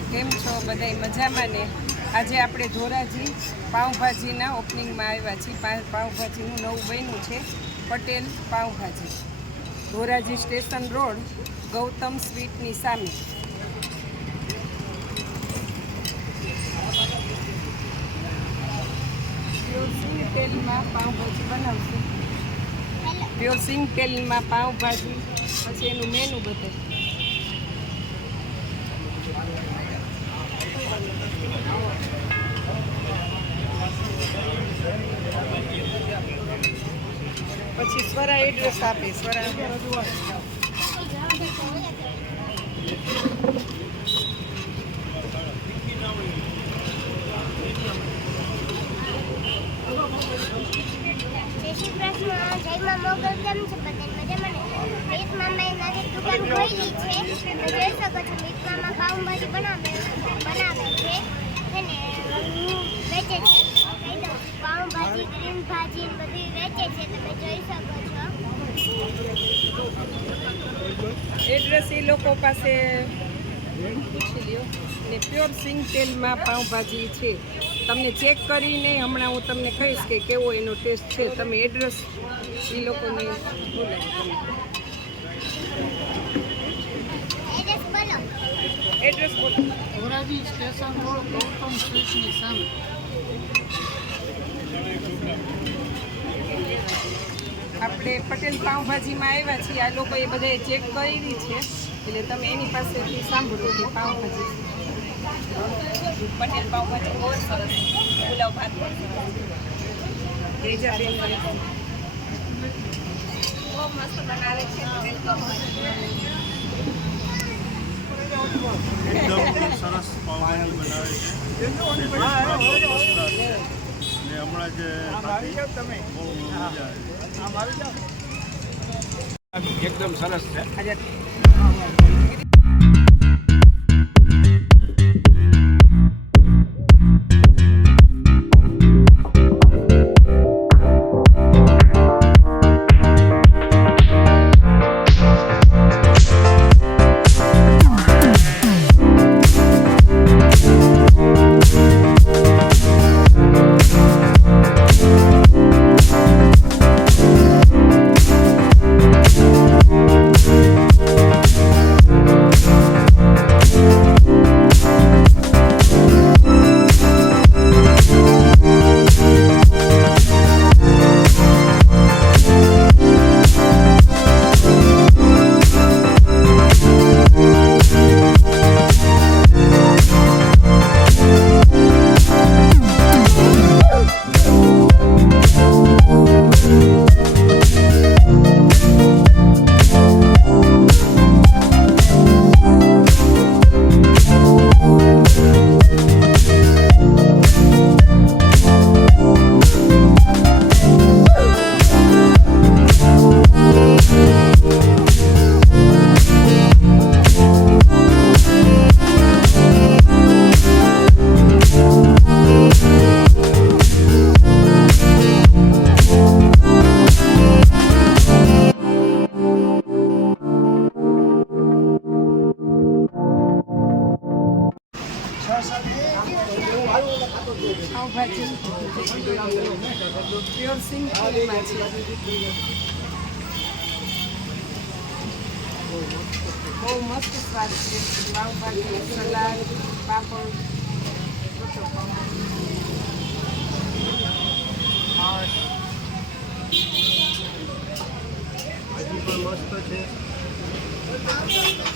કેમ છો? બધાય મજામાં ને? આજે આપણે ધોરાજી પાઉંભાજીના ઓપનિંગમાં આવ્યા છીએ. પાઉંભાજીનું નવું બન્યું છે. પટેલ પાઉંભાજી. ધોરાજી સ્ટેશન રોડ, ગૌતમ સ્વીટની સામે. પ્યોર સિંગ તેલમાં પાઉંભાજી બનાવશે. પ્યોર સિંગ તેલમાં પાઉંભાજી, પછી એનું મેનુ બતાવે. છો એડ્રેસ આપીશ. પાઉંભાજી બનાવે બનાવે છે અને હું વેચે છે કહી દઉં પાઉંભાજી ગ્રીન ભાજી ને બધી વેચે છે તમે જોઈ શકો એ લોકો પાસે પૂછી લ્યો. ને પ્યોર સિંગ તેલમાં પાઉંભાજી છે. તમને ચેક કરીને હમણાં હું તમને કહીશ કે કેવો એનો ટેસ્ટ છે. તમે એડ્રેસ એ લોકોને બોલાવી એડ્રેસ સ્ટેશન રોડ ગૌતમ સામે. આપણે પટેલ પાઉંભાજીમાં આવ્યા છીએ. આ લોકોએ બધાએ ચેક કરી છે. એટલે તમે એની પાસેથી સાંભળો કે પાઉંભાજી પટેલ પાઉંભાજી બહુ સરસ પુલાવ ભાત બહુ મસ્ત બનાવે સરસ પાવભાજી બનાવે છે. હમણાં જે બહુ એકદમ સરસ છે. પાઉંભાજી પ્યોર સિંગ તેલમાં છે બહુ મસ્ત સ્વાદ છે પાઉંભાજી સલાડ પાપડ ભાજી પણ મસ્ત છે સલાડ છે